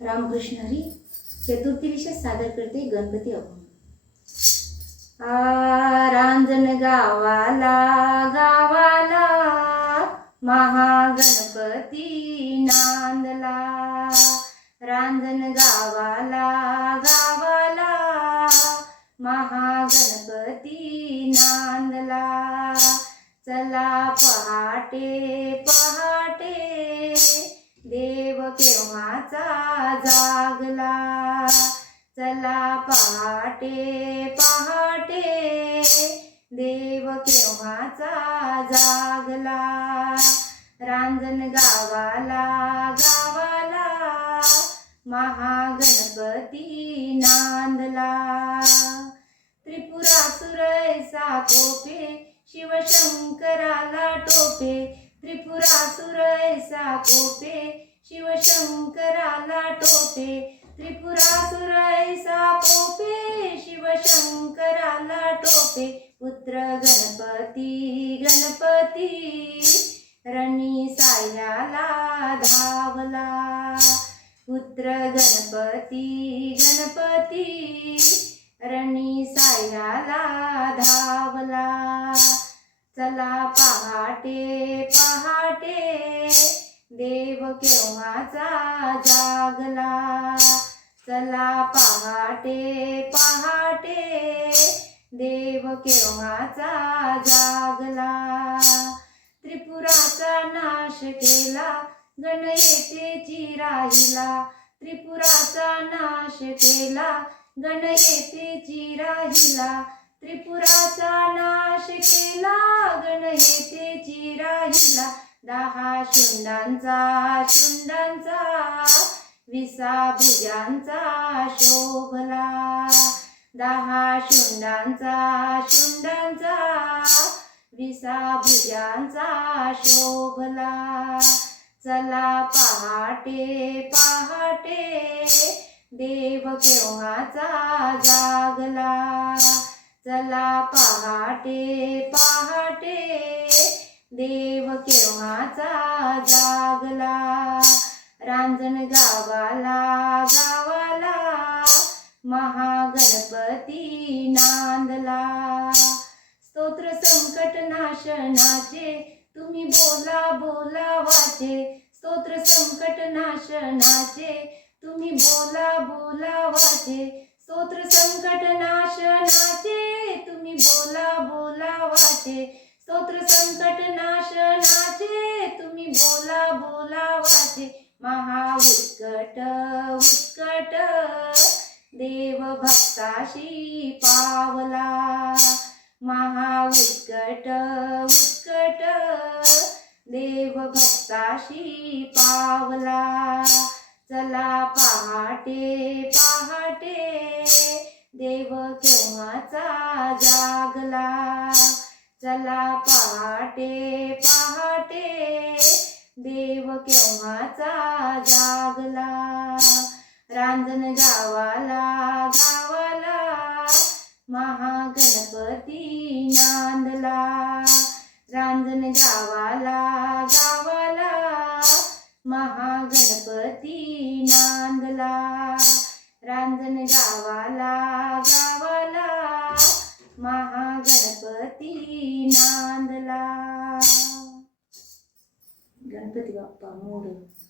रामकृष्ण हरी. चतुर्थी विषय सादर करते गणपती अभंग. रांजण गावाला गावाला महागणपती नांदला. रांजण गावाला गावाला महागणपती नांदला. चला पहाटे पहाटे देव केव्हाचा जागला. चला पहाटे पहाटे देव केव्हाचा जागला. रांजण गावाला गावाला महागणपती नांदला. त्रिपुरासुर ऐसा कोपे शिवशंकराला टोपे. त्रिपुरासुर ऐसा कोपे शिवशंकराला टोपे. त्रिपुरासुर ऐसा कोपे शिवशंकराला टोपे. पुत्र गणपती गणपती रणी साह्याला धावला. पुत्र गणपती गणपती रणी साह्याला धावला. चला पहाटे पहाटे देव केव्हाचा जागला. चला पहाटे पहाटे देव केव्हाचा जागला. त्रिपुराचा नाश केला गण येथेची राहिला. त्रिपुराचा नाश केला गण येथेची राहिला. त्रिपुराचा नाश केला गण येथेची राहिला. 10 शुंडांचा शुंडांचा 20 भुजांचा शोभला. 10 शुंडांचा शुंडांचा 20 भुजांचा शोभला. चला पहाटे पहाटे देव केव्हाचा जागला. चला पहाटे पहाटे देव केव्हाचा जागला. रांजण गावाला गावाला महागणपती नांदला. स्तोत्र संकट नाशनाचे तुम्ही बोला बोला वाचे. स्तोत्र संकट नाशनाचे तुम्ही बोला बोला वाचे. स्तोत्र संकट नाशनाचे तुम्ही बोला बोला वाचे. स्तोत्र संकट नाशनाचे तुम्ही बोला बोला वाचे. महाउत्कट उत्कट देव भक्ताशी पावला. महाउत्कट उत्कट देव भक्ताशी पावला. चला पहाटे पहाटे देव केव्हाचा जागला. चला पहाटे पहाटे देव केव्हाचा जागला. रांजण गावाला गावाला महागणपती नांदला. रांजण गावाला गावाला महागणपती नांदला. रांजण गावाला गावाला महागणपती नांदला. गणपती बाप्पा मोरया.